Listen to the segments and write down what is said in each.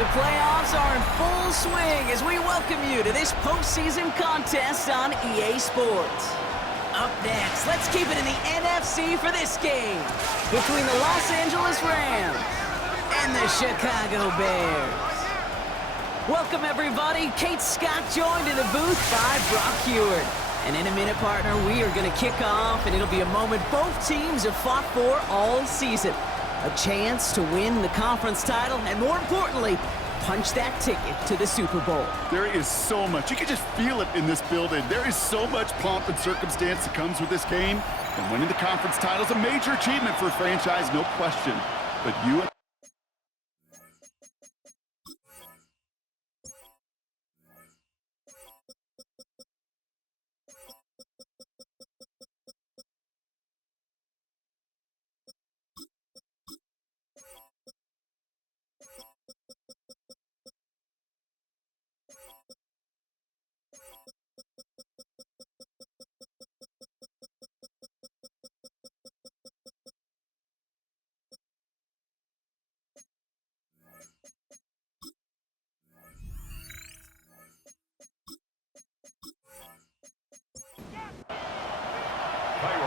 The playoffs are in full swing as we welcome you to this postseason contest on EA Sports. Up next, let's keep it in the NFC for this game between the Los Angeles Rams and the Chicago Bears. Welcome, everybody. Kate Scott joined in the booth by Brock Heward. And in a minute, partner, we are going to kick off, and it'll be a moment both teams have fought for all season. A chance to win the conference title, and more importantly, punch that ticket to the Super Bowl. There is so much. You can just feel it in this building. There is so much pomp and circumstance that comes with this game. And winning the conference title is a major achievement for a franchise, no question. But you...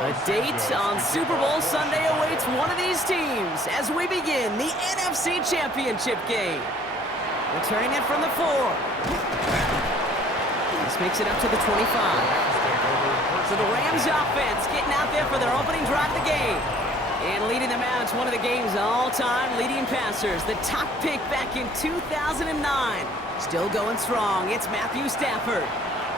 A date on Super Bowl Sunday awaits one of these teams as we begin the NFC Championship game. Returning it from the 4. This makes it up to the 25. So the Rams offense getting out there for their opening drive of the game. And leading them out, it's one of the game's all-time leading passers. The top pick back in 2009. Still going strong. It's Matthew Stafford.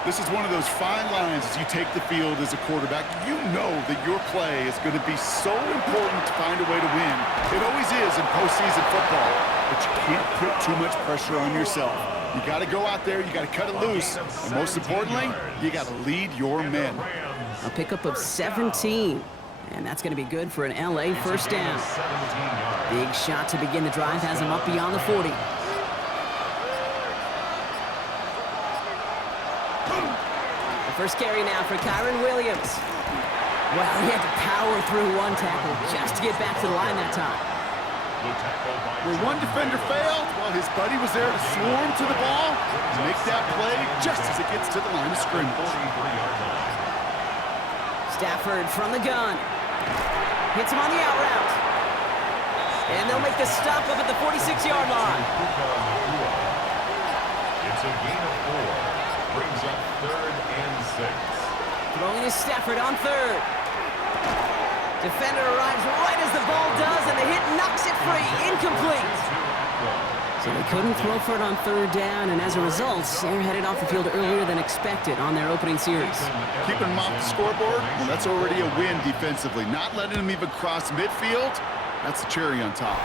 This is one of those fine lines as you take the field as a quarterback. You know that your play is going to be so important to find a way to win. It always is in postseason football, but you can't put too much pressure on yourself. You got to go out there, you got to cut it loose, and most importantly, you got to lead your men. A pickup of 17, and that's going to be good for an LA first down. Big shot to begin the drive has him up beyond the 40. First carry now for Kyron Williams. Well, he had to power through one tackle just to get back to the line that time. Where one defender failed, well, his buddy was there to swarm to the ball and make that play just as it gets to the line of scrimmage. Stafford from the gun. Hits him on the out route. And they'll make the stop up at the 46-yard line. It's a gain of 4. Brings up 3rd and 6. Throwing to Stafford on 3rd. Defender arrives right as the ball does, and the hit knocks it free. Incomplete. So they couldn't throw for it on 3rd down, and as a result, they're headed off the field earlier than expected on their opening series. Keeping them off the scoreboard, well, that's already a win defensively. Not letting them even cross midfield, that's the cherry on top.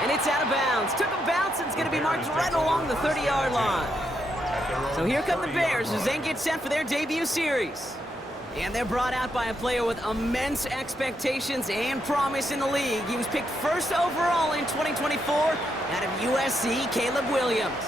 And it's out of bounds. Took a bounce, and it's going to be marked right along the 30-yard line. So here come the Bears as they get set for their debut series. And they're brought out by a player with immense expectations and promise in the league. He was picked first overall in 2024 out of USC, Caleb Williams.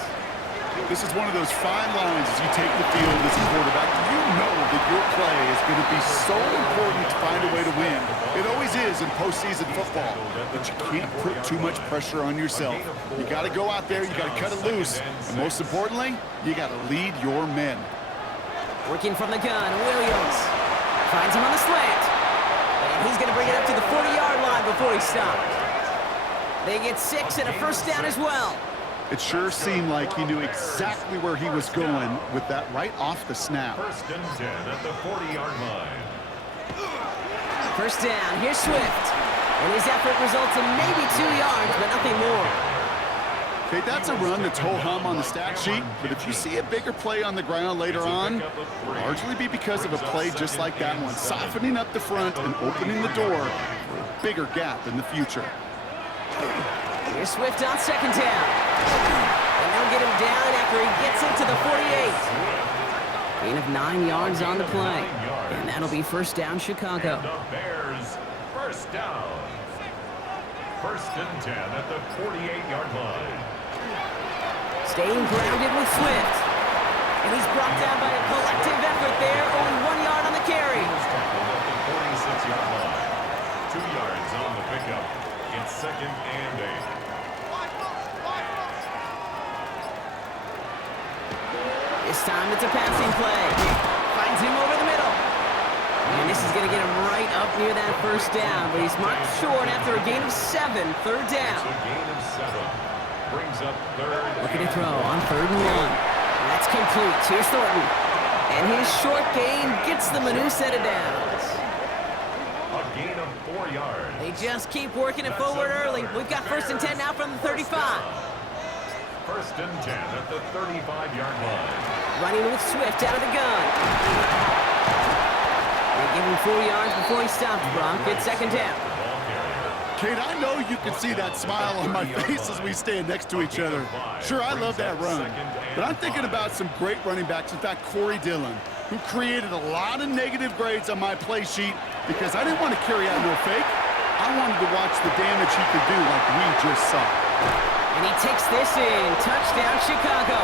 This is one of those fine lines as you take the field as a quarterback. You know that your play is going to be so important to find a way to win. It always is in postseason football, but you can't put too much pressure on yourself. You got to go out there, you got to cut it loose, and most importantly, you got to lead your men. Working from the gun, Williams finds him on the slant, and he's going to bring it up to the 40-yard line before he stops. They get 6 and a first down as well. It sure seemed like he knew exactly where he was going with that right off the snap. 1st and 10 at the 40-yard line. First down, here's Swift. And his effort results in maybe 2 yards, but nothing more. Okay, that's a run that's ho-hum on the stat sheet, but if you see a bigger play on the ground later on, it'll largely be because of a play just like that one, softening up the front and opening the door for a bigger gap in the future. Here's Swift on 2nd down. And they'll get him down after he gets into the 48. Gain of 9 yards on the play. And that'll be first down, Chicago. And the Bears, first down. 1st and 10 at the 48-yard line. Staying grounded with Swift. And he's brought down by a collective effort there. Only 1 yard on the carry. Tackled at the 46-yard line. 2 yards on the pickup. It's 2nd and 8. This time it's a passing play. Finds him over the middle. And this is going to get him right up near that first down, but he's marked short after a gain of 7, third down. It's a gain of 7. Brings up third. Looking to throw on 3rd and 1. That's complete. Here's Thornton. And his short gain gets them a new set of downs. A gain of 4 yards. They just keep working it forward early. We've got 1st and 10 now from the 35. 1st and 10 at the 35-yard line. Running with Swift out of the gun. They give him 4 yards before he stops, Brock. It's 2nd down. Kate, I know you can see that smile on my face as we stand next to each other. Sure, I love that run. But I'm thinking about some great running backs. In fact, Corey Dillon, who created a lot of negative grades on my play sheet because I didn't want to carry out no fake. I wanted to watch the damage he could do like we just saw. And he takes this in. Touchdown, Chicago.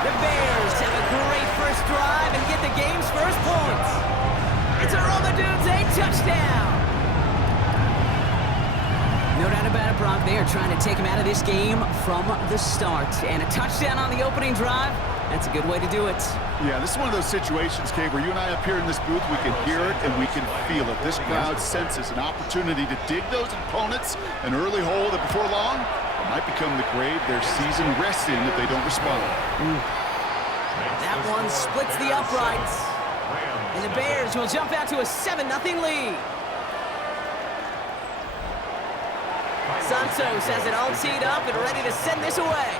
The Bears have a great first drive and get the game's first points. It's a roll the dudes, a touchdown. No doubt about it, Brock. They are trying to take him out of this game from the start. And a touchdown on the opening drive, that's a good way to do it. Yeah, this is one of those situations, Kate, where you and I up here in this booth, we can hear it and we can feel it. This crowd senses an opportunity to dig those opponents an early hole that before long might become the grave their season rests in if they don't respond. That one splits the uprights. And the Bears will jump out to a 7-0 lead. Santos has it all teed up and ready to send this away.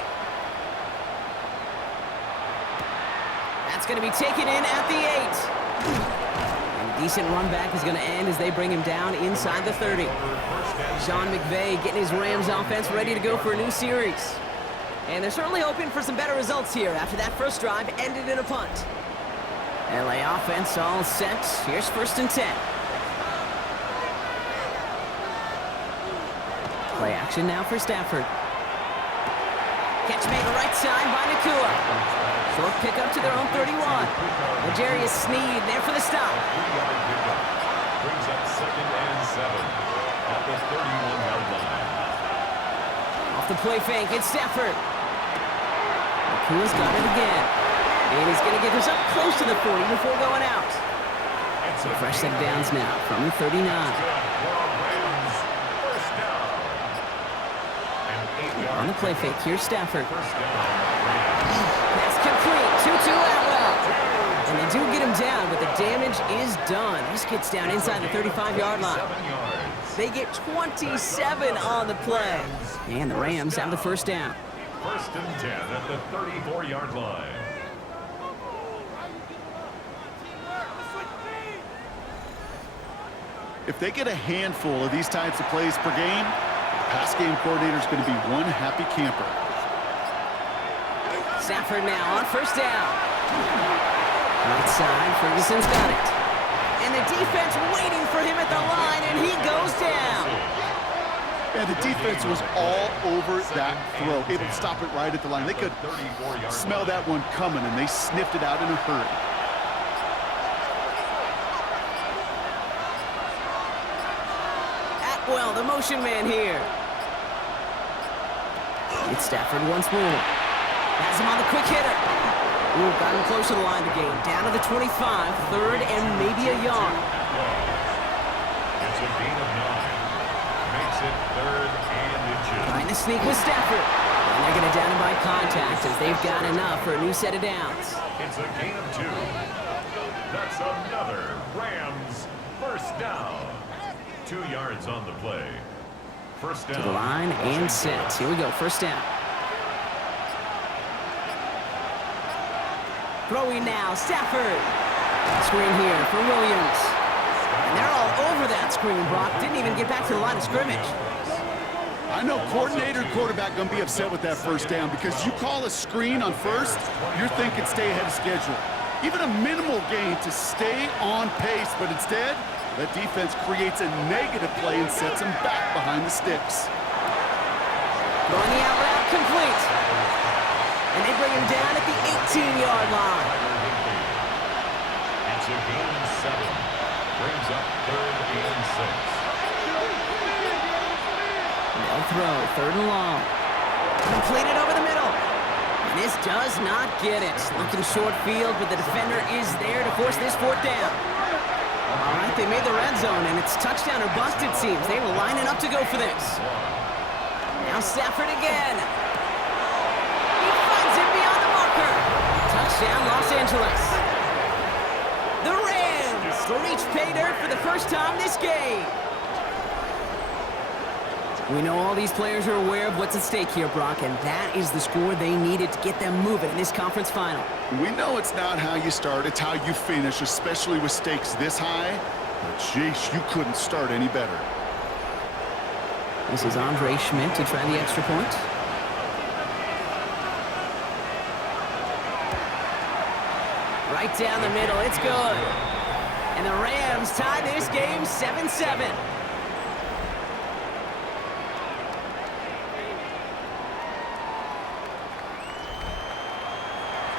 That's going to be taken in at the 8. And a decent run back is going to end as they bring him down inside the 30. Sean McVay getting his Rams offense ready to go for a new series. And they're certainly hoping for some better results here after that first drive ended in a punt. LA offense all set. Here's 1st and 10. Play action now for Stafford. Catch made the right side by Nakua. Short pickup to their own 31. L'Jarius Sneed there for the stop. Brings up 2nd and 7 at the 31-yard line. Off the play fake, it's Stafford. Nakua's got it again. And he's going to get this up close to the 40 before going out. So fresh set of downs now from the 39. On the play fake, here's Stafford. That's complete. 2-2 Atwell. And they do get him down, but the damage is done. This gets down inside the 35-yard line. They get 27 on the play. And the Rams have the first down. 1st and 10 at the 34-yard line. If they get a handful of these types of plays per game, pass game coordinator is going to be one happy camper. Stafford now on 1st down. Right side, Ferguson's got it. And the defense waiting for him at the line, and he goes down. And the defense was all over that throw, able to stop it right at the line. They could smell that one coming, and they sniffed it out in a hurry. Atwell, the motion man here. It's Stafford once more. Has him on the quick hitter. Ooh, got him close to the line of the game. Down to the 25, 3rd and maybe a yard. It's a gain of 9. Makes it 3rd and inches. Trying to sneak with Stafford. And they're going to down him by contact as they've got enough for a new set of downs. It's a gain of 2. That's another Rams first down. 2 yards on the play. First down. To the line and set. Here we go, 1st down. Throwing now, Stafford. Screen here for Williams. And they're all over that screen, Brock. Didn't even get back to the line of scrimmage. I know coordinator and quarterback going to be upset with that 1st down because you call a screen on 1st, you're thinking stay ahead of schedule. Even a minimal gain to stay on pace, but instead, that defense creates a negative play and sets them back behind the sticks. Going the out route, complete. And they bring him down at the 18-yard line. It's a gain of 7. Brings up 3rd and 6. They'll throw, 3rd and long. Completed over the middle. And This does not get it. Looking short field, but the defender is there to force this fourth down. All right, they made the red zone, and it's touchdown or bust, it seems. They were lining up to go for this. Now Stafford again. He finds it beyond the marker. Touchdown, Los Angeles. The Rams reach pay dirt for the first time this game. We know all these players are aware of what's at stake here, Brock, and that is the score they needed to get them moving in this conference final. We know it's not how you start, it's how you finish, especially with stakes this high. But, jeez, you couldn't start any better. This is Andre Schmidt to try the extra point. Right down the middle, it's good. And the Rams tie this game 7-7.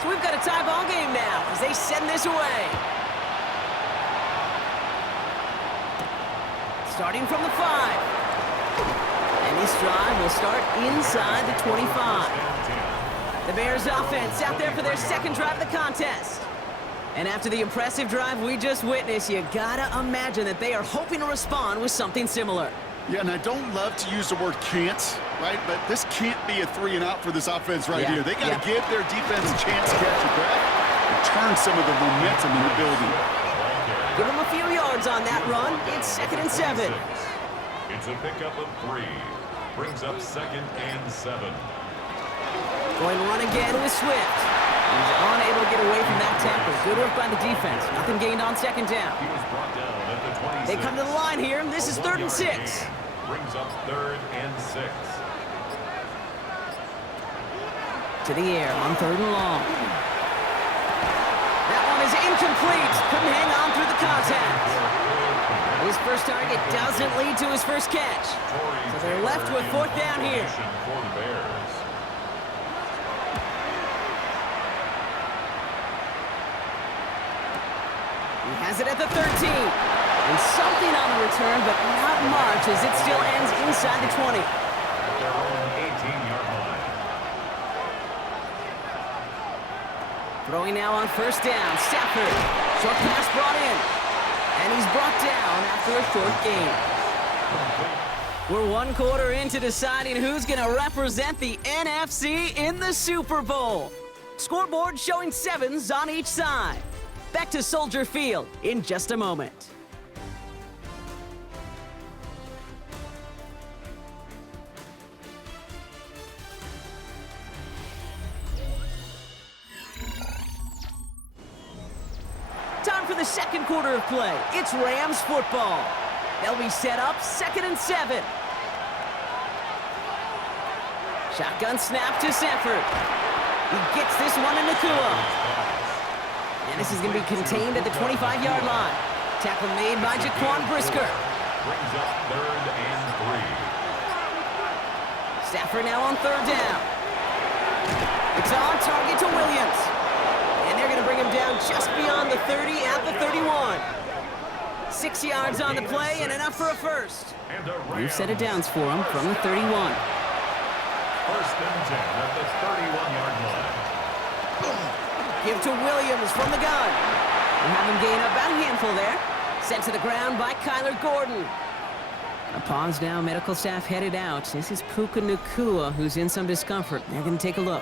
So we've got a tie ball game now as they send this away. Starting from the 5. And this drive will start inside the 25. The Bears offense out there for their second drive of the contest. And after the impressive drive we just witnessed, you gotta imagine that they are hoping to respond with something similar. Yeah, and I don't love to use the word can't, right? But this can't be a 3-and-out for this offense right here. They got to give their defense a chance to catch a breath and turn some of the momentum in the building. Give them a few yards on that run. It's 2nd and 7. It's a pickup of 3. Brings up 2nd and 7. Going to run again with Swift. He's unable to get away from that tackle. Good work by the defense. Nothing gained on 2nd down. He was brought down at the 26. They come to the line here. This is 3rd and 6. Brings up 3rd and 6. To the air on 3rd and long. That one is incomplete. Couldn't hang on through the contact. His first target doesn't lead to his first catch. So they're left with 4th down here. For the Bears. He has it at the 13. And something on the return, but not much as it still ends inside the 20. At their own 18-yard line. Throwing now on 1st down. Stafford. Short pass brought in. And he's brought down after a short gain. We're 1 quarter into deciding who's going to represent the NFC in the Super Bowl. Scoreboard showing 7s on each side. Back to Soldier Field in just a moment. Time for the 2nd quarter of play. It's Rams football. They'll be set up 2nd and 7. Shotgun snap to Stafford. He gets this one in Nakua. And this is going to be contained at the 25-yard line. Tackle made by Jaquan Brisker. Brings up 3rd and 3. Stafford now on 3rd down. It's on target to Williams. And they're going to bring him down just beyond the 30 at the 31. 6 yards on the play and enough for a first. New set of downs for him from the 31. 1st and 10 at the 31-yard line. Give to Williams from the gun. And have him gain about a handful there. Sent to the ground by Kyler Gordon. A pause now, medical staff headed out. This is Puka Nakua who's in some discomfort. They're going to take a look.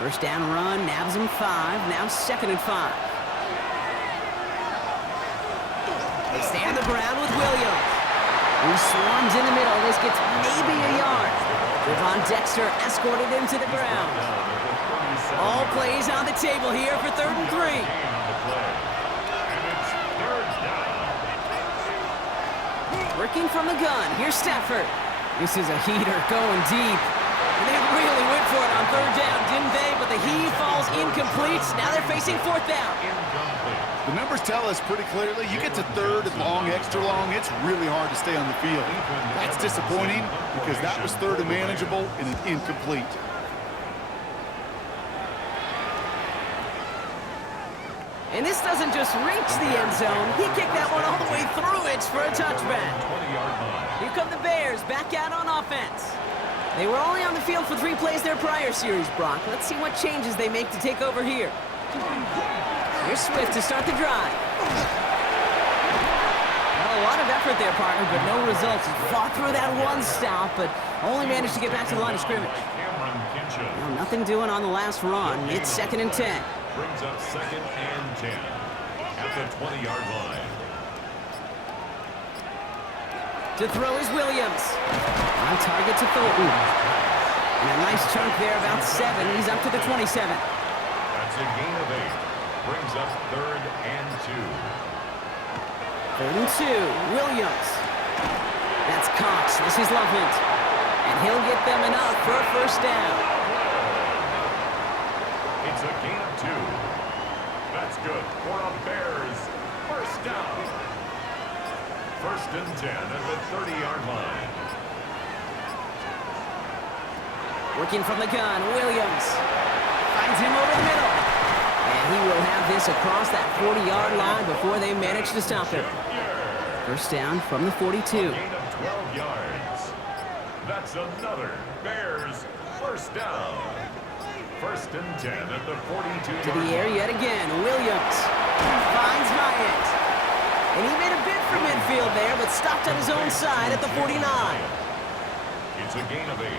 First down run, nabs him 5. Now 2nd and 5. They stay on the ground with Williams. Who swarms in the middle. This gets maybe a yard. Devon Dexter escorted him to the ground. All plays on the table here for 3rd and 3. Working from the gun. Here's Stafford. This is a heater going deep. And they really went for it on 3rd down, didn't they? But the heave falls incomplete. Now they're facing 4th down. The numbers tell us pretty clearly, you get to 3rd and long, extra long, it's really hard to stay on the field. That's disappointing because that was 3rd and manageable and an incomplete. And this doesn't just reach the end zone. He kicked that one all the way through it for a touchback. 20-yard line. Here come the Bears, back out on offense. They were only on the field for 3 plays their prior series, Brock. Let's see what changes they make to take over here. Here's Swift to start the drive. Well, a lot of effort there, partner, but no results. He fought through that one stop, but only managed to get back to the line of scrimmage. Well, nothing doing on the last run. It's 2nd and 10. Brings up 2nd and 10 at the 20-yard line. To throw is Williams. On target to Thornton. And a nice chunk there, about 7. He's up to the 27. That's a gain of 8. Brings up 3rd and 2. 3rd and 2. Williams. That's Cox. This is Loveland. And he'll get them enough for a first down. It's a gain of 2. That's good for a Bears first down. 1st and 10 at the 30-yard line. Working from the gun, Williams. Finds him over the middle. And he will have this across that 40-yard line before they manage to stop him. First down from the 42. Gain of 12 yards. That's another Bears first down. 1st and 10 at the 42-yard line. To the air yet again, Williams. Finds Hyatt. And he made a bid for midfield there, but stopped on his own side at the 49. It's a gain of 8.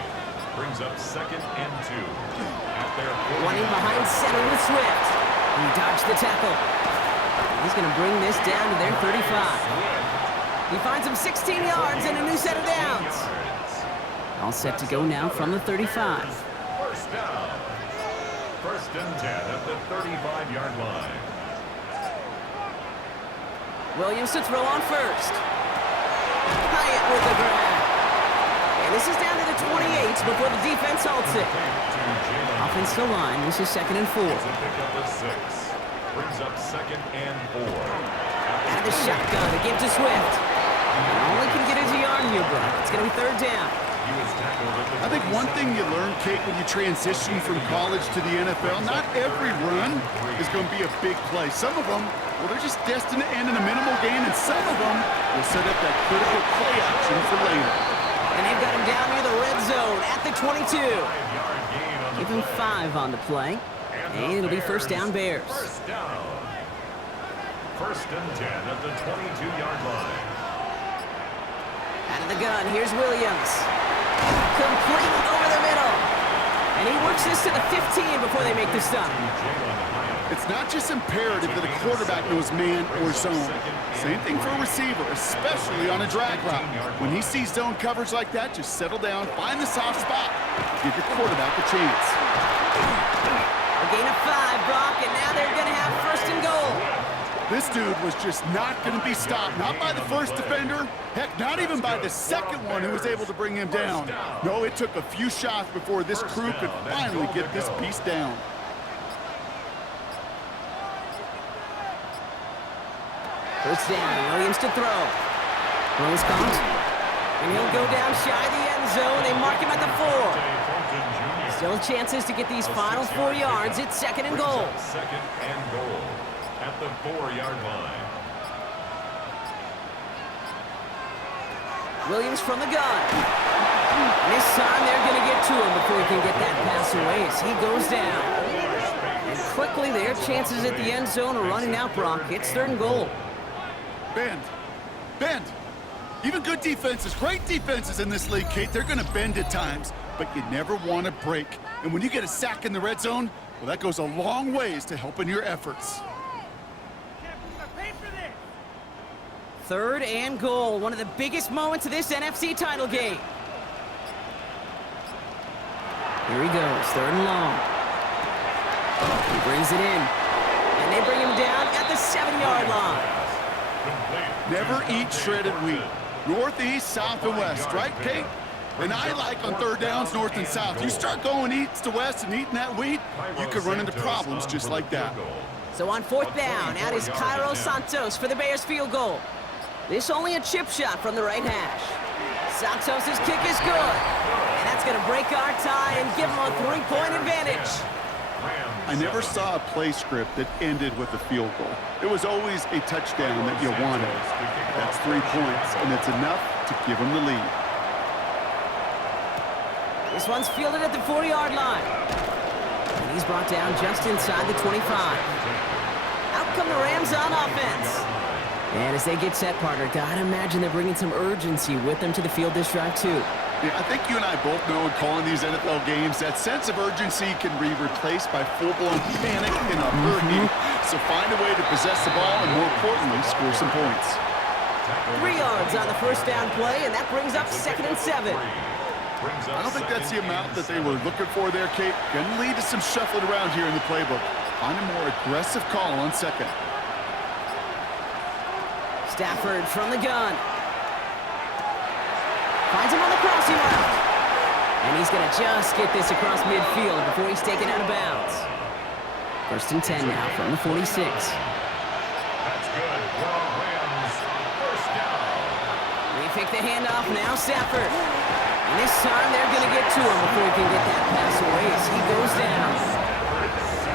Brings up 2nd and 2. At their 40. One in behind center with Swift. He dodged the tackle. He's going to bring this down to their 35. He finds him 16 yards and a new set of downs. All set to go now from the 35. First down. 1st and 10 at the 35-yard line. Williams to throw on first. Hyatt with the grab. And this is down to the 28 before the defense halts it. Offensive line, this is 2nd and 4. It's a pickup of 6. Brings up 2nd and 4. Out of the shotgun, a give to Swift. And all he can get is a yard here, Brock. It's going to be 3rd down. I think one thing you learn, Kate, when you transition from college to the NFL, not every run is going to be a big play. Some of them, well, they're just destined to end in a minimal gain, and some of them will set up that critical play action for later. And they've got him down near the red zone at the 22. Give him 5 on the play, and it'll be first down Bears. First down. 1st and 10 at the 22-yard line. Out of the gun, here's Williams. Complete over the middle. And he works this to the 15 before they make the stop. It's not just imperative that a quarterback knows man or zone. Same thing for a receiver, especially on a drag route. When he sees zone coverage like that, just settle down, find the soft spot, give your quarterback a chance. A gain of 5, Brock, and now they're going to have 1st and goal. This dude was just not going to be stopped, not by the first defender, heck, not even by the second one who was able to bring him down. No, it took a few shots before this crew could finally get this piece down. First down, Williams to throw. Throws caught. And he'll go down shy of the end zone. They mark him at the 4. Still chances to get these final 4 yards. It's 2nd and goal. 2nd and goal at the 4-yard line. Williams from the gun. And this time they're going to get to him before he can get that pass away as he goes down. And quickly their chances at the end zone are running out, Brock. It's 3rd and goal. Bend. Even good defenses, great defenses in this league, Kate, they're going to bend at times, but you never want to break. And when you get a sack in the red zone, well, that goes a long ways to helping your efforts. 3rd and goal, one of the biggest moments of this NFC title game. Here he goes, 3rd and long. He brings it in, and they bring him down at the 7-yard line. Never eat shredded wheat. Northeast, south, and west, right, Kate? And I like on 3rd downs, north and south. You start going east to west and eating that wheat, you could run into problems just like that. So on 4th down, out is Cairo Santos for the Bears field goal. This only a chip shot from the right hash. Santos' kick is good. And that's going to break our tie and give them a 3-point advantage. I never saw a play script that ended with a field goal. It was always a touchdown that you wanted. That's 3 points, and it's enough to give them the lead. This one's fielded at the 40-yard line. And he's brought down just inside the 25. Out come the Rams on offense. And as they get set, partner, gotta imagine they're bringing some urgency with them to the field this drive, too. Yeah, I think you and I both know in calling these NFL games that sense of urgency can be replaced by full-blown panic in a hurry. So find a way to possess the ball and, more importantly, score some points. 3 yards on the first down play, and that brings up 2nd and 7. I don't think that's the amount that they were looking for there, Kate. Going to lead to some shuffling around here in the playbook. Find a more aggressive call on 2nd. Stafford from the gun. Finds him on the crossing route. And he's going to just get this across midfield before he's taken out of bounds. 1st and 10 now from the 46. That's good. We're on Rams. First down. They fake the handoff now, Stafford. And this time they're going to get to him before he can get that pass away as he goes down.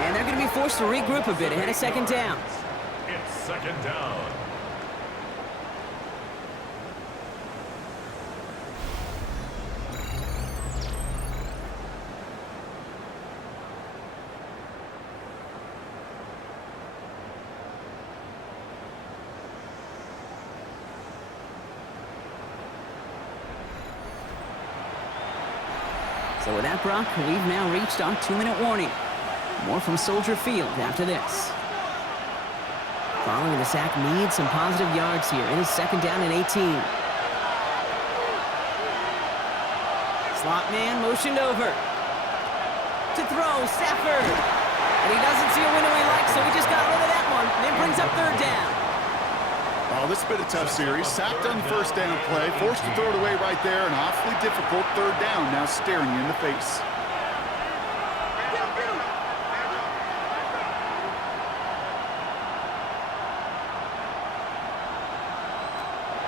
And they're going to be forced to regroup a bit ahead of 2nd down. It's 2nd down. So with that, Brock, we've now reached our 2-minute warning. More from Soldier Field after this. Following the sack needs some positive yards here. It is 2nd down and 18. Slot man motioned over. To throw, Stafford. And he doesn't see a window he likes, so he just got rid of that one. And it brings up 3rd down. Oh, this has been a tough series. Sacked on the first down play, forced to throw it away right there, an awfully difficult 3rd down now staring you in the face.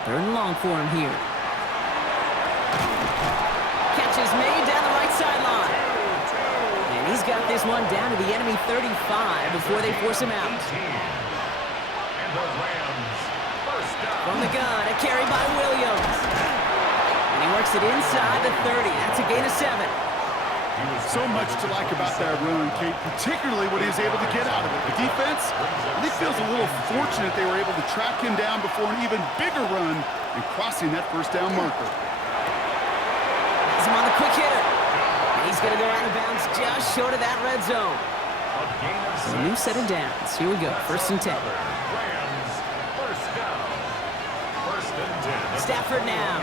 Third and long for him here. Catch is made down the right sideline. And he's got this one down to the enemy 35 before they force him out. And the Rams. First down. From the gun, a carry by Williams. And he works it inside the 30. That's a gain of 7. So much to like about that run, Kate, particularly what he was able to get out of it. The defense, I think, feels a little fortunate they were able to track him down before an even bigger run and crossing that first down marker. He's him on the quick hitter. And he's going to go out of bounds just short of that red zone. So a new set of downs. Here we go, 1st and 10. Rams. First down. 1st and 10. Stafford now.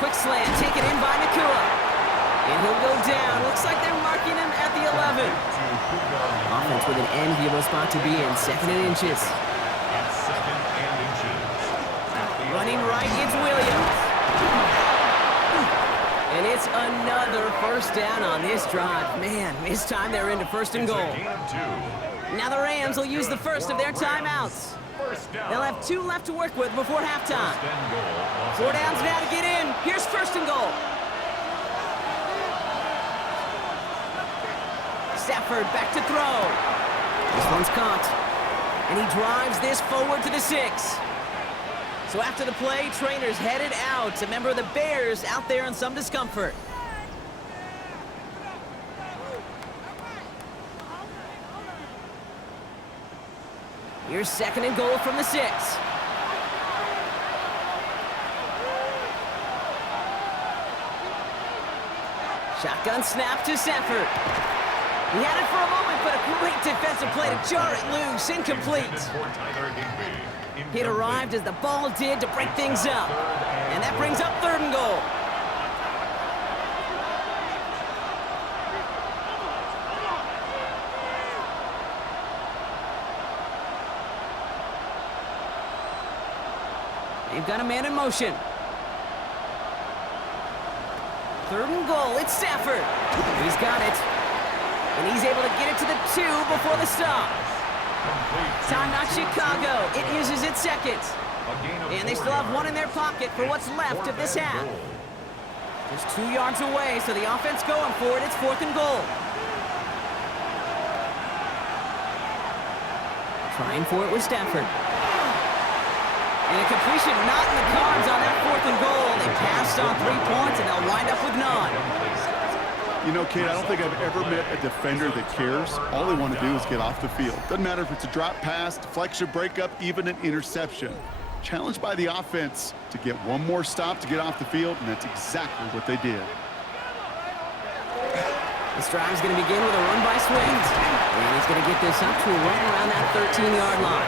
Quick slant taken in by Nakua. And he'll go down. Looks like they're marking him at the 11. Offense with an enviable spot to be in. 2nd and inches. And 2nd and inches. Running right, it's Williams. And it's another first down on this drive. Man, this time they're into 1st and goal. Gain of 2. Now the Rams will use the first of their timeouts. First down. They'll have 2 left to work with before halftime. First and goal. 4 downs now to get in. Here's 1st and goal. Stafford back to throw. This one's caught. And he drives this forward to the 6. So after the play, trainers headed out. A member of the Bears out there in some discomfort. Here's 2nd and goal from the 6. Shotgun snap to Stafford. He had it for a moment, but a great defensive play to jar it loose. Incomplete. It arrived as the ball did to break things up. And that brings up 3rd and goal. They've got a man in motion. 3rd and goal, it's Stafford. He's got it. And he's able to get it to the 2 before the stop. Timeout Chicago. It uses its 2nd. And they still have 1 in their pocket for what's left of this half. Just 2 yards away, so the offense going for it. It's 4th and goal. Trying for it with Stafford. And a completion not in the cards on that 4th and goal. They passed on 3 points, and they'll wind up with 9. You know, Kate, I don't think I've ever met a defender that cares. All they want to do is get off the field. Doesn't matter if it's a drop pass, deflection, breakup, even an interception. Challenged by the offense to get one more stop to get off the field, and that's exactly what they did. This drive's going to begin with a run by Swings. And he's going to get this up to a run around that 13-yard line.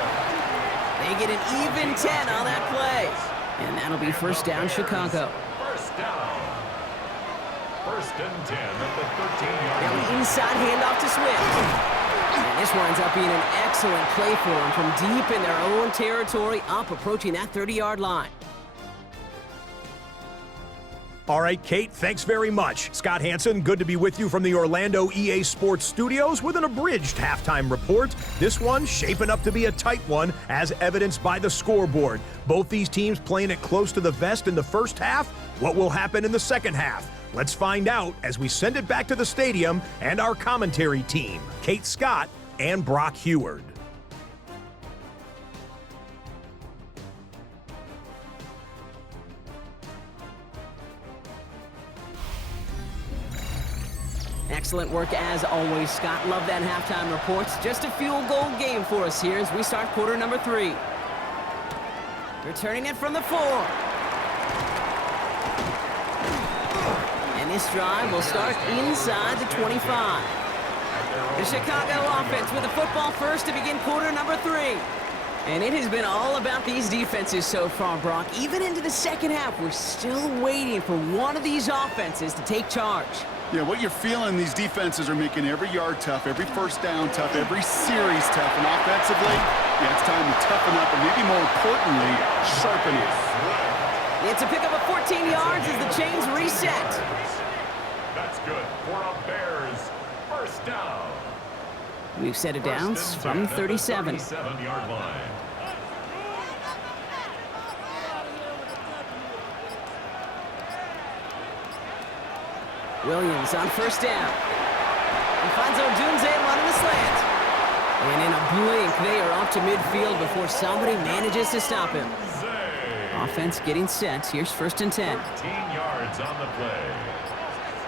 They get an even 10 on that play. And that'll be first down, Chicago. First down. First and 10 at the 13-yard Now line. an inside handoff to Swift. And this winds up being an excellent play for them from deep in their own territory, up approaching that 30-yard line. All right, Kate, thanks very much. Scott Hansen, good to be with you from the Orlando EA Sports Studios with an abridged halftime report. This one shaping up to be a tight one, as evidenced by the scoreboard. Both these teams playing it close to the vest in the first half. What will happen in the second half? Let's find out as we send it back to the stadium and our commentary team, Kate Scott and Brock Heward. Excellent work as always, Scott. Love that halftime reports. Just a field goal game for us here as we start quarter number 3. Returning it from the 4. And this drive will start inside the 25. The Chicago offense with the football first to begin quarter number 3. And it has been all about these defenses so far, Brock. Even into the second half, we're still waiting for one of these offenses to take charge. Yeah, what you're feeling, these defenses are making every yard tough, every first down tough, every series tough. And offensively, yeah, it's time to toughen up and maybe more importantly, sharpen it. It's a pickup of 14 yards as the chains reset. That's good for a Bears first down. We've set it down from 37. 37-yard line. Williams on first down. He finds Odunze running the slant. And in a blink, they are off to midfield before somebody manages to stop him. Offense getting set. Here's first and 10. 13 yards on the play.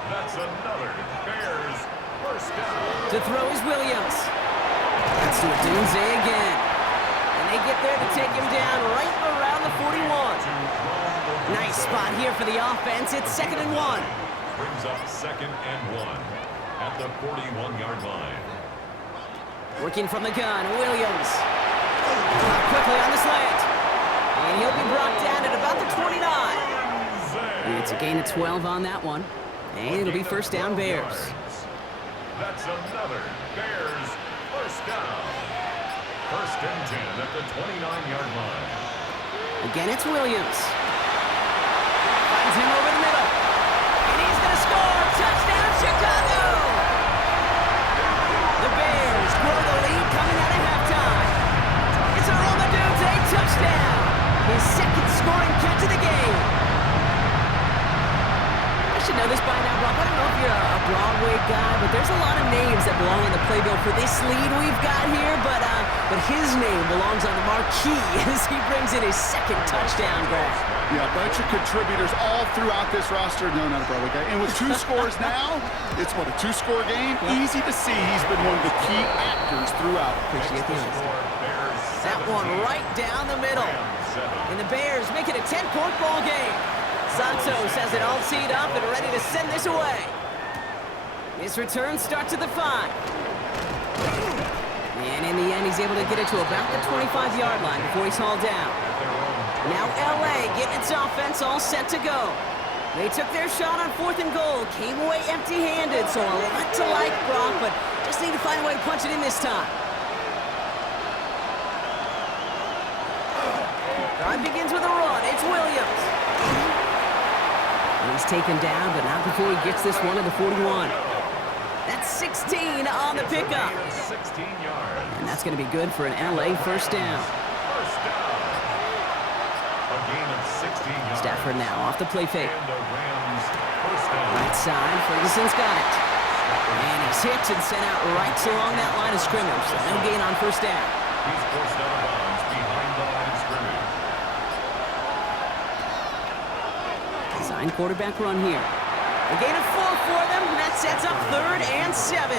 That's another Bears first down. To throw is Williams. That's to Odunze again. And they get there to take him down right around the 41. Nice spot here for the offense. It's 2nd and 1. Brings up 2nd and 1 at the 41-yard line. Working from the gun, Williams. Quickly on the slant. And he'll be brought down at about the 29. And it's a gain of 12 on that one. And it'll be first down, Bears. That's another Bears first down. First and 10 at the 29-yard line. Again, it's Williams. Finds him over the middle. And he's going to score. Touchdown, Chicago! The Bears grow the lead coming out of halftime. It's a Odunze touchdown. His second scoring catch of the game. I should know this by now, Brock. I don't know if you're a Broadway guy, but there's a lot of names that belong in the playbill for this lead we've got here, but his name belongs on the marquee as he brings in his second touchdown grab. Yeah, a bunch of contributors all throughout this roster. No, not a Broadway guy. And with 2 scores now, it's what, a 2-score game? Yep. Easy to see he's been one of the key actors throughout. Appreciate the honesty. That one right down the middle. And the Bears make it a 10-point ball game. Santos has it all teed up and ready to send this away. His return starts at the 5. And in the end, he's able to get it to about the 25-yard line before he's hauled down. Now LA getting its offense all set to go. They took their shot on 4th and goal, came away empty-handed, so a lot to like, Brock, but just need to find a way to punch it in this time. Drive begins with a run. It's Williams. And he's taken down, but not before he gets this one to the 41. That's 16 on the pickup. 16 yards. And that's going to be good for an LA first down. First down. A gain of 16 yards. Stafford now off the play fake. And the Rams first down. Right side, Ferguson's got it. And he's hit and sent out right along that line of scrimmage. So no gain on first down. He's forced out of bounds behind the line of scrimmage. Design quarterback run here. A gain of 4 for them. That sets up 3rd and 7.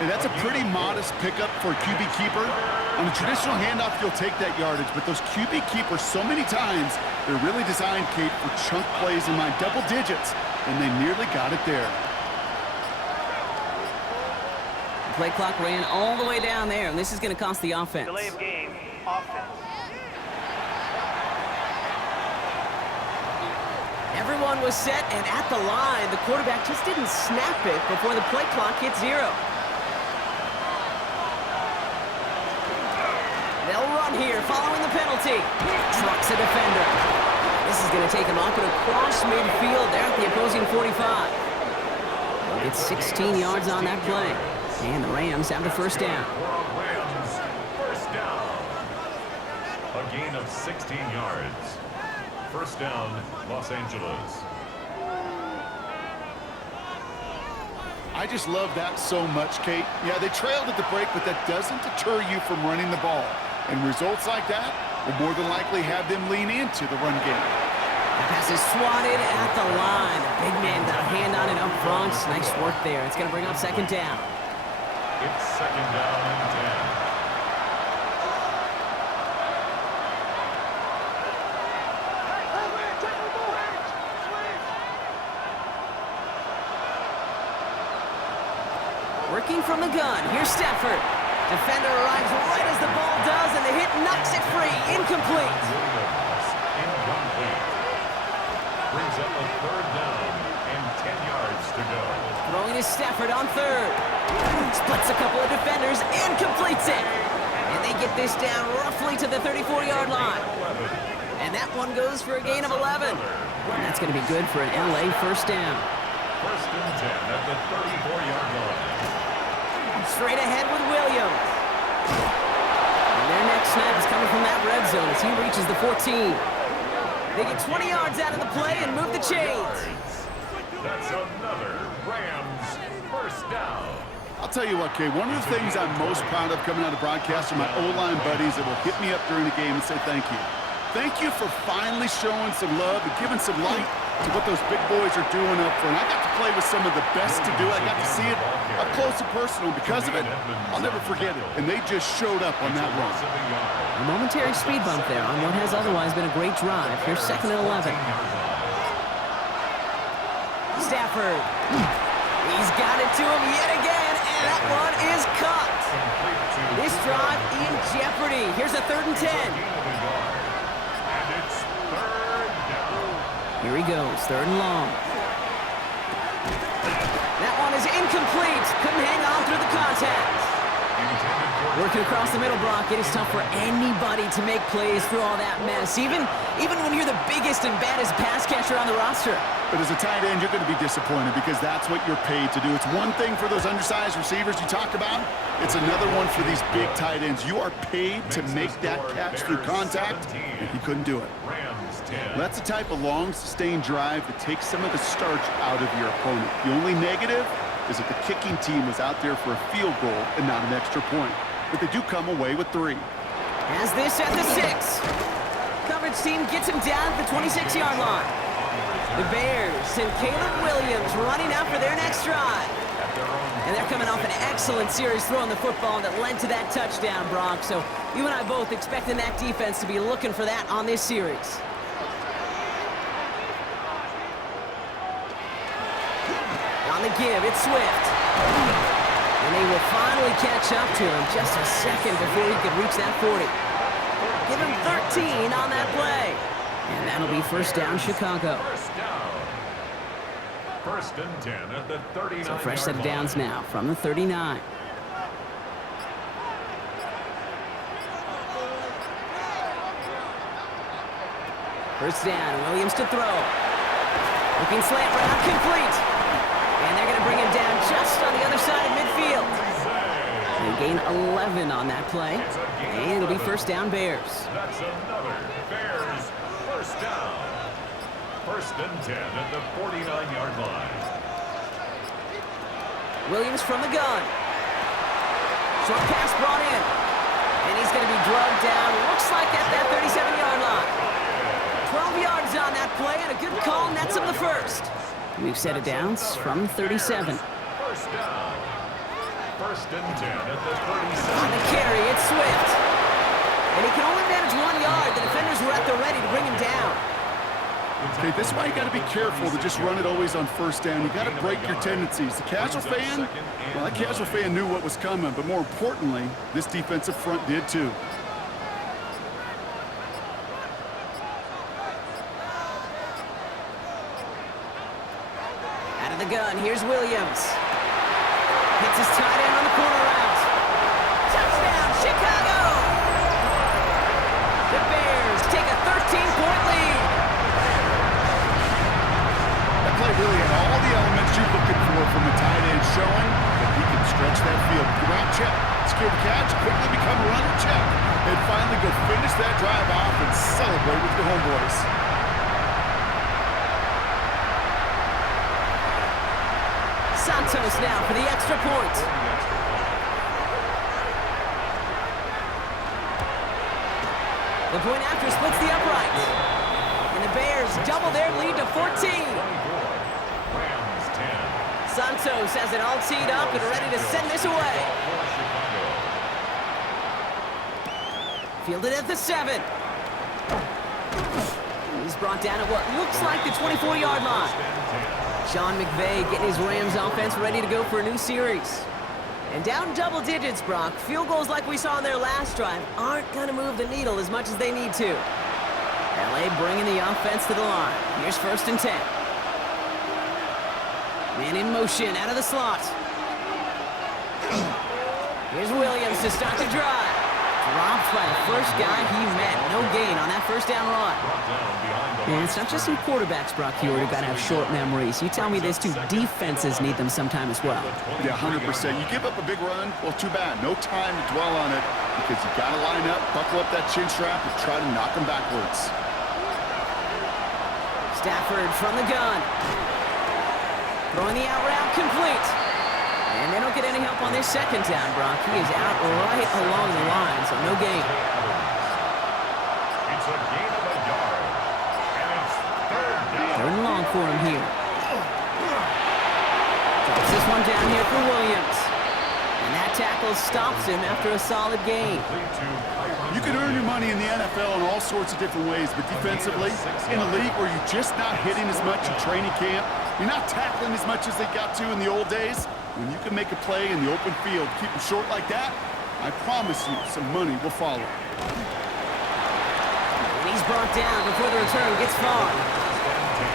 And that's a pretty modest pickup for a QB keeper. On a traditional handoff, you'll take that yardage, but those QB keepers, so many times, they're really designed, Kate, for chunk plays in my double digits, and they nearly got it there. The play clock ran all the way down there, and this is going to cost the offense. Delay of game, offense. Everyone was set, and at the line, the quarterback just didn't snap it before the play clock hit 0. They'll run here following the penalty. Trucks a defender. This is going to take him up and across midfield there at the opposing 45. They'll get 16 yards on that play. And the Rams have the first down. Rams, first down. A gain of 16 yards. First down, Los Angeles. I just love that so much, Kate. Yeah, they trailed at the break, but that doesn't deter you from running the ball. And results like that will more than likely have them lean into the run game. The pass is swatted at the line. The big man got a hand on it up front. Nice work there. It's going to bring up 2nd down. It's 2nd down and 10. Working from the gun. Here's Stafford. Defender arrives right as the ball does, and the hit knocks it free. Incomplete. Williams, incomplete. Brings up a 3rd down and 10 yards to go. Throwing is Stafford on 3rd. Splits a couple of defenders and completes it. And they get this down roughly to the 34-yard line. And that one goes for a gain of 11. And that's going to be good for an LA first down. 1st and 10 at the 34-yard line. Straight ahead with Williams. And their next snap is coming from that red zone as he reaches the 14. They get 20 yards out of the play and move the chains. That's another Rams first down. I'll tell you what, Kate, one of the things I'm most proud of coming out of broadcast are my O-line buddies that will hit me up during the game and say thank you. Thank you for finally showing some love and giving some light to what those big boys are doing up front. I got to play with some of the best to do it. I got to see it up close and personal. Because of it, I'll never forget it. And they just showed up on that run. A momentary speed bump there on what has otherwise been a great drive. Here's 2nd and 11. Stafford. He's got it to him yet again, and that one is caught. This drive in jeopardy. Here's a 3rd and 10. Here he goes, 3rd and long. That one is incomplete. Couldn't hang on through the contact. Working across the middle, Brock, it is tough for anybody to make plays through all that mess, even when you're the biggest and baddest pass catcher on the roster. But as a tight end, you're going to be disappointed because that's what you're paid to do. It's one thing for those undersized receivers you talk about. It's another one for these big tight ends. You are paid to make that catch through contact, and he couldn't do it. That's the type of long, sustained drive that takes some of the starch out of your opponent. The only negative is that the kicking team was out there for a field goal and not an extra point. But they do come away with 3. Has this at the 6. Coverage team gets him down at the 26-yard line. The Bears send Caleb Williams running out for their next drive. And they're coming off an excellent series throwing the football that led to that touchdown, Brock. So you and I both expecting that defense to be looking for that on this series. On the give, it's Swift. And they will finally catch up to him just a second before he could reach that 40. Give him 13 on that play. And that'll be first down, Chicago. First and 10 at the 39. So fresh set of downs now from the 39. First down, Williams to throw. Looking slant route, complete. And they're going to bring him down just on the other side of midfield. They gain 11 on that play. And it'll be first down, Bears. That's another Bears first down. First and 10 at the 49-yard line. Williams from the gun. Short pass brought in. he's going to be drugged down. Looks like at that 37-yard line. 12 yards on that play, and a good call nets him the first. We've set it downs from 37. First down. First and 10 at the 37. On the carry, it's Swift. And he can only manage 1 yard. The defenders were at the ready to bring him down. Okay, this is why you got to be careful to just run it always on first down. You got to break your tendencies. The casual fan, well, that casual fan knew what was coming, but more importantly, this defensive front did too. Out of the gun, here's Williams. Hits his tight end on the corner route. Touchdown, Chicago! The Bears take a 13-point lead. That play really had all the elements you're looking for from a tight end, showing that he can stretch that field. Great check, secure the catch, quickly become a runner check, and finally go finish that drive off and celebrate with your homeboys. Santos now for the extra point. The point after splits the upright. And the Bears double their lead to 14. Rams 10. Santos has it all teed up and ready to send this away. Fielded at the 7. He's brought down at what looks like the 24-yard line. Sean McVay getting his Rams offense ready to go for a new series. And down double digits, Brock. Field goals like we saw on their last drive aren't going to move the needle as much as they need to. LA bringing the offense to the line. Here's first and 10. Man in motion out of the slot. Here's Williams to start the drive. Dropped by the first guy he met. No gain on that first down run. And it's not just some quarterbacks, Brock Hewitt, who got to have short memories. You tell me this too, defenses need them sometime as well. Yeah, 100%. You give up a big run, well, too bad. No time to dwell on it because you got to line up, buckle up that chin strap, and try to knock them backwards. Stafford from the gun. Throwing the out route complete. And they don't get any help on this second down, Brock. He is out right along the line, so no gain. It's a gain of a yard. And it's third down. Third and long for him here. Drops this one down here for Williams. And that tackle stops him after a solid gain. You can earn your money in the NFL in all sorts of different ways, but defensively, in a league where you're just not hitting as much in training camp, you're not tackling as much as they got to in the old days, when you can make a play in the open field, keep it short like that, I promise you some money will follow. And he's brought down before the return gets far.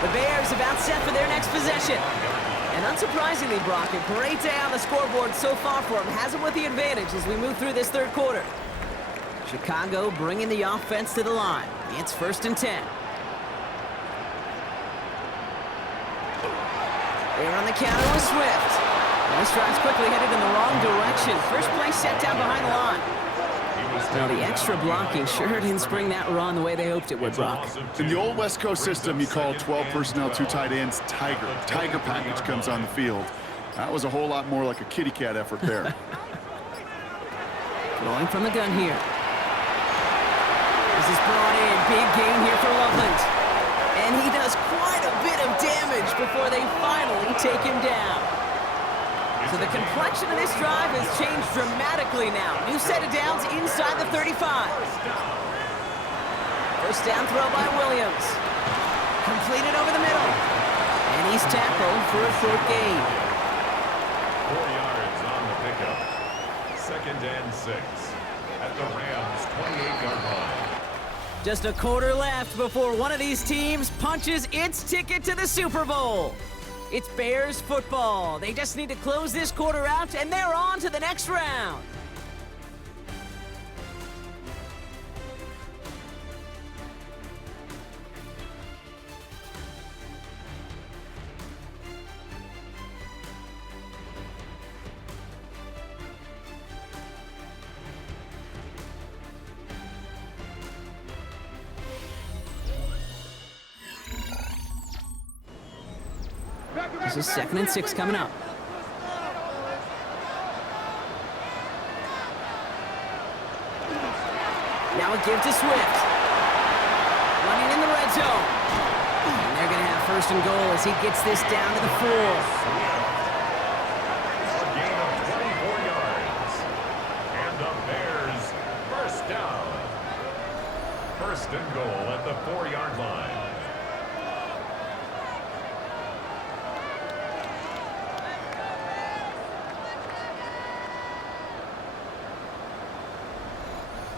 The Bears about set for their next possession. And unsurprisingly, Brock, a great day on the scoreboard so far for him. Has him with the advantage as we move through this third quarter. Chicago bringing the offense to the line. It's first and 10. They're on the counter with Swift. And this drive's quickly headed in the wrong direction. First play set down behind the line. Well, the extra blocking sure didn't spring that run the way they hoped it would, Brock. In the old West Coast system, you call 12 personnel, 2 tight ends, Tiger. Tiger package comes on the field. That was a whole lot more like a kitty cat effort there. Throwing from the gun here. This is brought in. Big gain here for Loveland. And he does quite a bit of damage before they finally take him down. So the complexion of this drive has changed dramatically now. New set of downs inside the 35. First down throw by Williams. Completed over the middle. And he's tackled for a short gain. 4 yards on the pickup. Second and 6 at the Rams' 28-yard line. Just a quarter left before one of these teams punches its ticket to the Super Bowl. It's Bears football. They just need to close this quarter out, and they're on to the next round. This is second and 6 coming up. Now a give to Swift. Running in the red zone. And they're going to have first and goal as he gets this down to the 4. A gain of 24 yards. And the Bears first down. First and goal at the 4-yard line.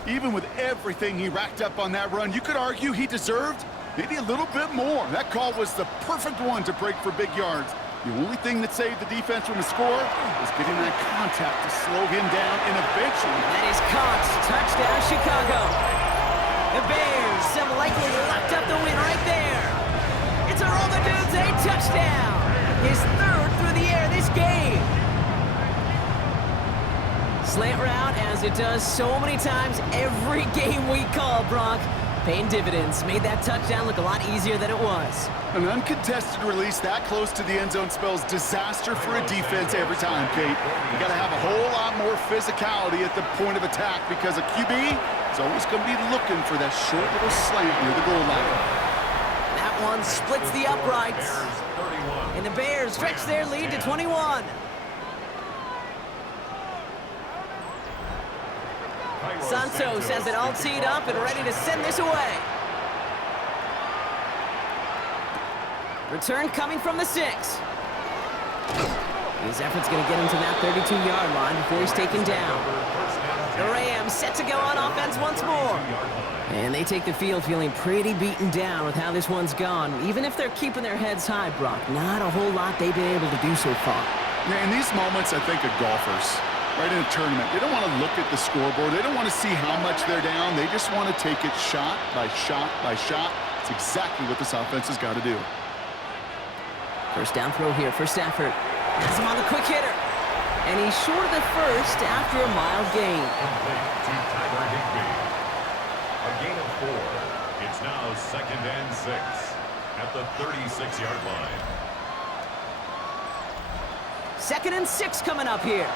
Even with everything he racked up on that run, you could argue he deserved maybe a little bit more. That call was the perfect one to break for big yards. The only thing that saved the defense from a score was getting that contact to slow him down and eventually... That is caught. Touchdown, Chicago. The Bears have likely locked up the win right there. It's a roll the dudes, a touchdown. His 3rd through the air this game. Slant route, as it does so many times every game we call, Brock. Paying dividends. Made that touchdown look a lot easier than it was. An uncontested release that close to the end zone spells disaster for a defense every time, Kate. You got to have a whole lot more physicality at the point of attack because a QB is always going to be looking for that short little slant near the goal line. That one splits the uprights. And the Bears stretch their lead to 21. Santos has it all teed up and ready to send this away. Return coming from the 6. His effort's going to get him to that 32-yard line before he's taken down. The Rams set to go on offense once more. And they take the field feeling pretty beaten down with how this one's gone. Even if they're keeping their heads high, Brock, not a whole lot they've been able to do so far. Yeah, in these moments, I think of golfers. Right in a tournament, they don't want to look at the scoreboard. They don't want to see how much they're down. They just want to take it shot by shot by shot. It's exactly what this offense has got to do. First down throw here for Stafford. Has him on the quick hitter. And he's short of the first after a mild gain. A gain of 4. It's now 2nd and 6 at the 36-yard line. 2nd and 6 coming up here.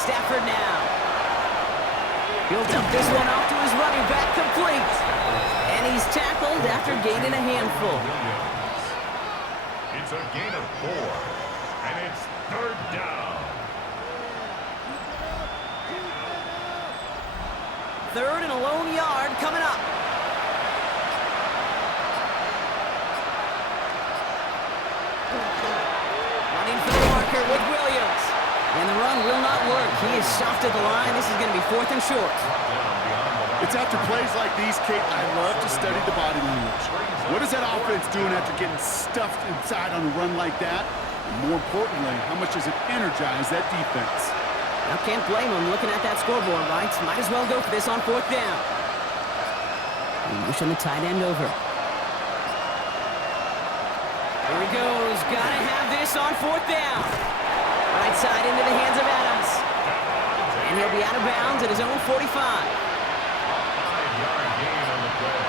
Stafford now. He'll dump this one off to his running back, complete. And he's tackled after gaining a handful. It's a gain of 4, and it's 3rd down. 3rd and a lone yard coming up. Running for the marker with Williams. And the run will not work. He is stopped at the line. This is going to be 4th and short. It's after plays like these, Kate, I love to study the body language. What is that offense doing after getting stuffed inside on a run like that? And more importantly, how much does it energize that defense? I can't blame him looking at that scoreboard, right? Might as well go for this on 4th down. And motion the tight end over. Here he goes. Gotta have this on 4th down. Right side into the hands of Adams. And he'll be out of bounds at his own 45. 5-yard gain on the play.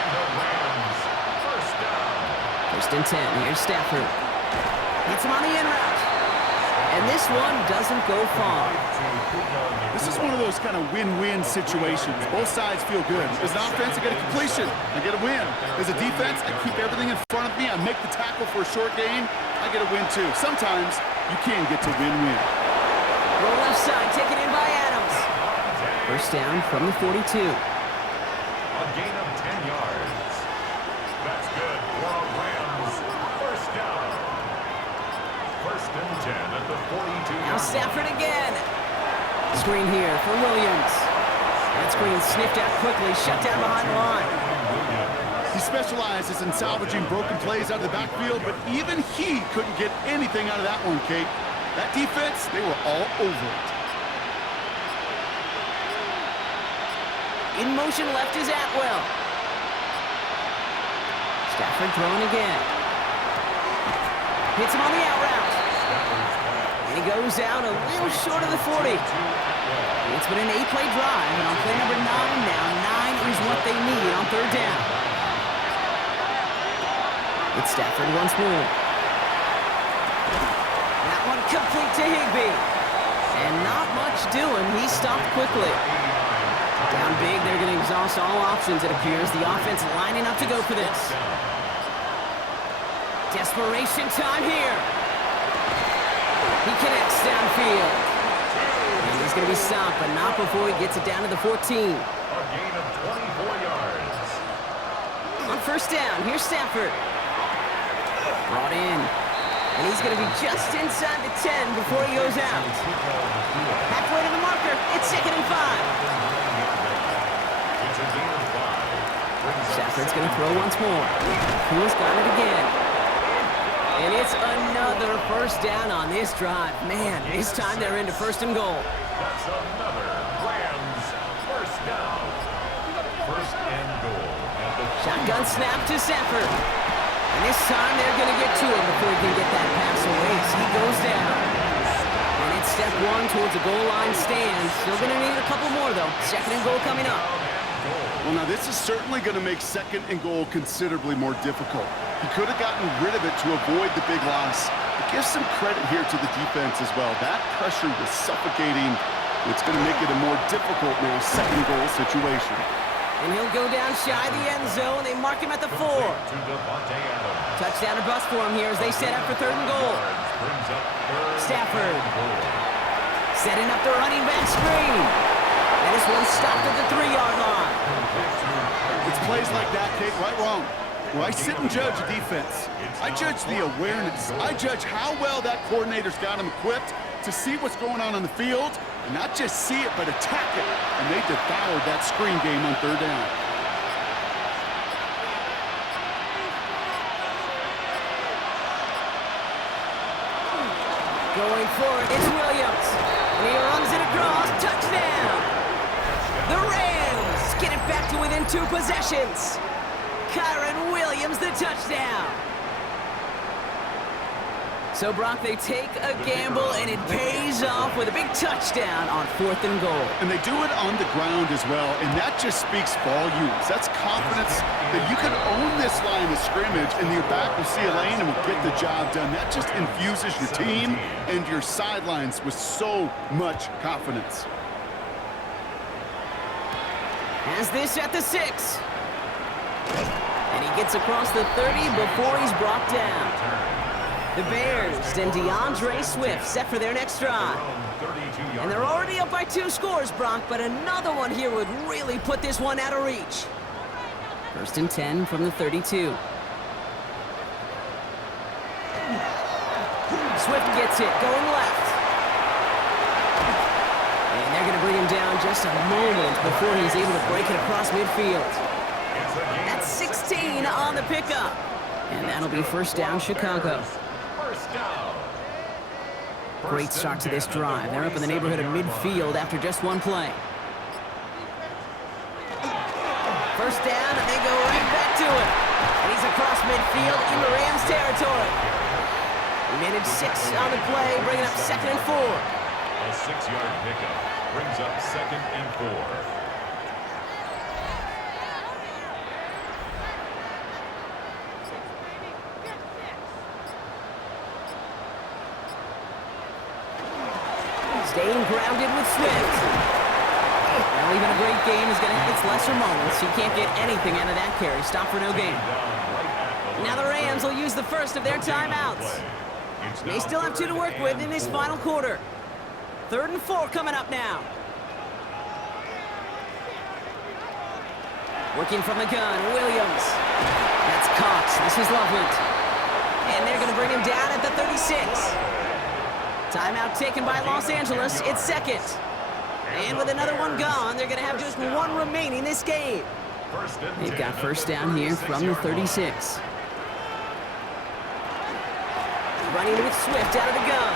And the Rams first down. 1st and 10. Here's Stafford. Hits him on the in route. And this one doesn't go far. This is one of those kind of win-win situations. Both sides feel good. As an offense, I get a completion. I get a win. As a defense, I keep everything in front of me. I make the tackle for a short gain. I get a win, too. Sometimes you can get to win-win. Roll left side, taken in by Adams. First down from the 42. A gain of 10 yards. That's good for a Rams first down. 1st and 10 at the 42. Now Stafford again. Screen here for Williams. That screen sniffed out quickly, shut down behind the line. He specializes in salvaging broken plays out of the backfield, but even he couldn't get anything out of that one, Kate. That defense, they were all over it. In motion left is Atwell. Stafford throwing again. Hits him on the out route. And he goes out a little short of the 40. It's been an 8-play drive, and on play number 9 now, 9 is what they need on 3rd down. It's Stafford once more. That one complete to Higbee. And doing, he stopped quickly. Down big, they're going to exhaust all options, it appears. The offense lining up to go for this. Desperation time here. He connects downfield. And he's going to be stopped, but not before he gets it down to the 14. A gain of 24 yards. On first down, here's Stafford. Brought in. And he's going to be just inside the 10 before he goes out. Halfway to the marker, it's 2nd and 5. It's a gain of 5. Stafford's going to throw once more. Who's got it again? And it's another first down on this drive. Man, this time they're into 1st and goal. That's another Rams first down. 1st and goal. Shotgun snap to Stafford. And this time they're going to get to him before he can get that pass away. So he goes down. And it's step 1 towards a goal line stand. Still going to need a couple more, though. 2nd and goal coming up. Well, now this is certainly going to make 2nd and goal considerably more difficult. He could have gotten rid of it to avoid the big loss. But give some credit here to the defense as well. That pressure was suffocating. It's going to make it a more difficult now 2nd goal situation. And he'll go down shy of the end zone. They mark him at the 4. Touchdown or bust for him here as they set up for 3rd and goal. Stafford setting up the running back screen. And this one stopped at the 3-yard line. It's plays like that, Kate, right wrong. Well, I sit and judge a defense. I judge the awareness. I judge how well that coordinator's got him equipped to see what's going on the field, and not just see it, but attack it. And they devoured that screen game on 3rd down. Going for it, it's Williams. And he runs it across, touchdown! The Rams get it back to within 2 possessions. Kyron Williams, the touchdown. So, Brock, they take a gamble, and it pays off with a big touchdown on 4th and goal. And they do it on the ground as well, and that just speaks volumes. That's confidence that you can own this line of scrimmage, and your back will see a lane and will get the job done. That just infuses your team and your sidelines with so much confidence. Has this at the 6. And he gets across the 30 before he's brought down. The Bears and DeAndre Swift set for their next drive. And they're already up by 2 scores, Brock, but another one here would really put this one out of reach. 1st and 10 from the 32. Swift gets it, going left. And they're going to bring him down just a moment before he's able to break it across midfield. That's 16 on the pickup. And that'll be 1st down, Chicago. Great start to this drive. They're up in the neighborhood of midfield after just 1 play. 1st down, and they go right back to it. And he's across midfield into Rams territory. He managed 6 on the play, bringing up 2nd and 4. A 6-yard pickup brings up 2nd and 4. Staying grounded with Swift. Now, even a great game is going to have its lesser moments. He can't get anything out of that carry. Stop for no gain. Now the Rams will use the first of their timeouts. They still have 2 to work with in this final quarter. 3rd and 4 coming up now. Working from the gun, Williams. That's Cox. This is Loveland. And they're going to bring him down at the 36. Timeout taken by Los Angeles. It's 2nd. And with another one gone, they're going to have just 1 remaining this game. They've got 1st down here from the 36. Running with Swift out of the gun.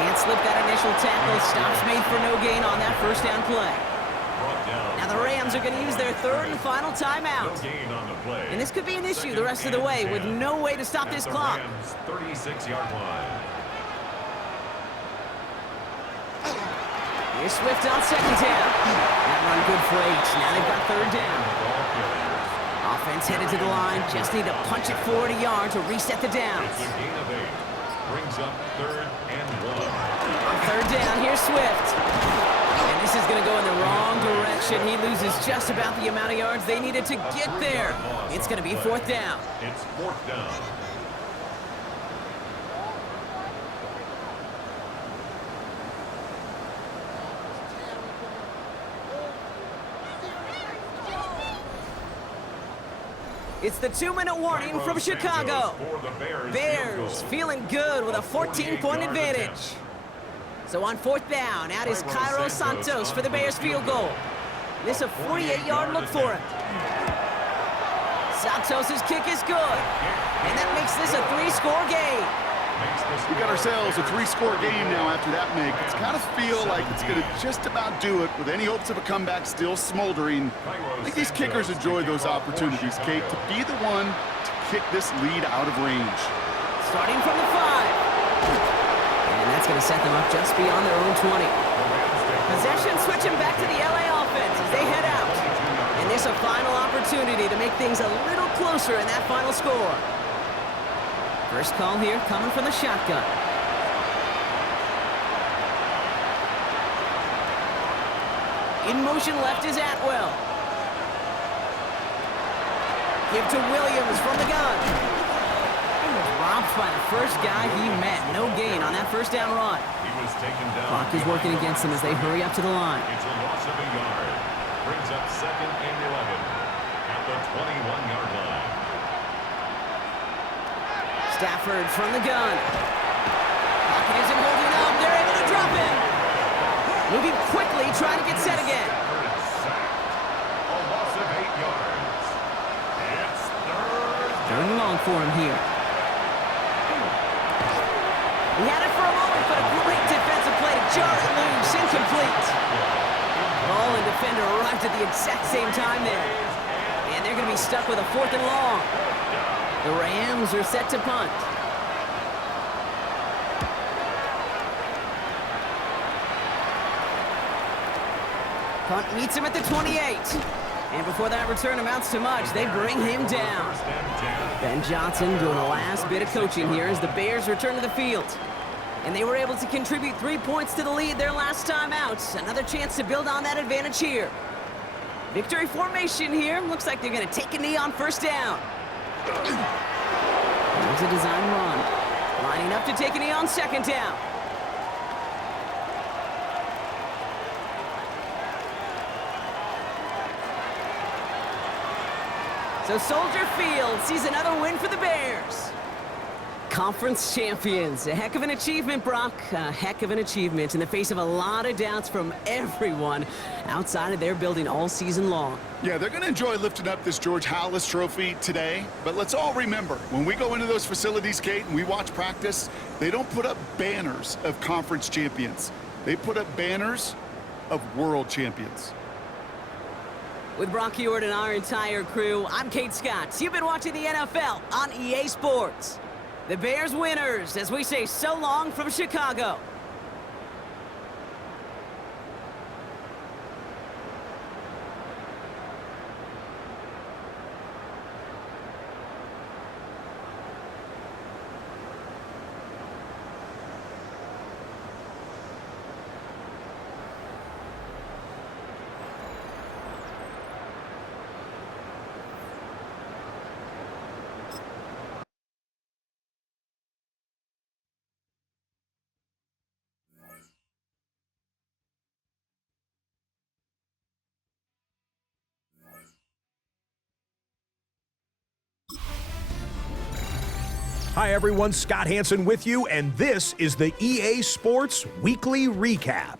Can't slip that initial tackle. Stops made for no gain on that 1st down play. Now the Rams are going to use their 3rd and final timeout. And this could be an issue the rest of the way with no way to stop this clock. 36-yard line. Here's Swift on 2nd down. That run good for 8. Now they've got 3rd down. Offense headed to the line. Just need to punch it 40 yards to reset the downs. It's a gain of 8. Brings up 3rd and 1. On 3rd down, here's Swift. This is going to go in the wrong direction. He loses just about the amount of yards they needed to get there. It's going to be 4th down. It's 4th down. It's the 2-minute warning from Chicago. Bears feeling good with a 14-point advantage. So on 4th down, out is Cairo Santos for the Bears field goal. This a 48-yard look for him. Santos' kick is good. And that makes this a 3-score game. We got ourselves a 3-score game now after that make. It's kind of feel like it's going to just about do it with any hopes of a comeback still smoldering. I think these kickers enjoy those opportunities, Kate, to be the one to kick this lead out of range. Starting from the 5. And that's going to set them up just beyond their own 20. Possession switching back to the LA offense as they head out. And this a final opportunity to make things a little closer in that final score. First call here coming from the shotgun. In motion left is Atwell. Give to Williams from the gun. Dropped by the first guy he met. No gain on that first down run. He was taken down. Clock is working against them as they hurry up to the line. It's a loss of a yard. Brings up 2nd and 11 at the 21-yard line. Stafford from the gun. Pocket isn't holding up. They're able to drop him. Moving quickly, trying to get set again. Stafford is sacked. A loss of 8 yards. It's 3rd Third and long for him here. He had it for a moment, but a great defensive play to jar it loose. Incomplete. Ball and defender arrived at the exact same time there. And they're going to be stuck with a 4th and long. The Rams are set to punt. Punt meets him at the 28. And before that return amounts to much, they bring him down. Ben Johnson doing the last bit of coaching here as the Bears return to the field. And they were able to contribute 3 points to the lead their last time out. Another chance to build on that advantage here. Victory formation here. Looks like they're going to take a knee on 1st down. There's a design run. Lining up to take a knee on 2nd down. So Soldier Field sees another win for the Bears. Conference champions. A heck of an achievement, Brock. A heck of an achievement in the face of a lot of doubts from everyone outside of their building all season long. Yeah, they're going to enjoy lifting up this George Halas trophy today. But let's all remember, when we go into those facilities, Kate, and we watch practice, they don't put up banners of conference champions. They put up banners of world champions. With Brock Heward and our entire crew, I'm Kate Scott. You've been watching the NFL on EA Sports. The Bears winners, as we say so long from Chicago. Hi everyone, Scott Hanson with you, and this is the EA Sports Weekly Recap.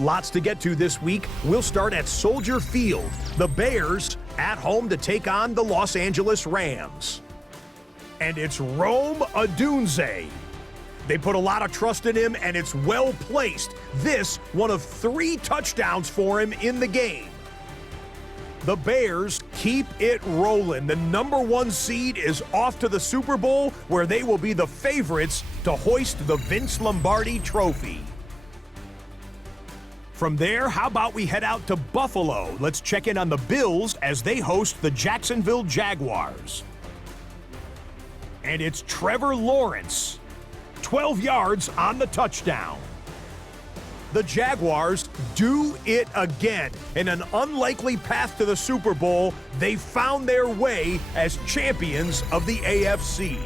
Lots to get to this week. We'll start at Soldier Field. The Bears at home to take on the Los Angeles Rams. And it's Rome Odunze. They put a lot of trust in him, and it's well placed. This, one of 3 touchdowns for him in the game. The Bears keep it rolling. The number 1 seed is off to the Super Bowl, where they will be the favorites to hoist the Vince Lombardi Trophy. From there, how about we head out to Buffalo? Let's check in on the Bills as they host the Jacksonville Jaguars. And it's Trevor Lawrence, 12 yards on the touchdown. the Jaguars do it again. In an unlikely path to the Super Bowl, they found their way as champions of the AFC.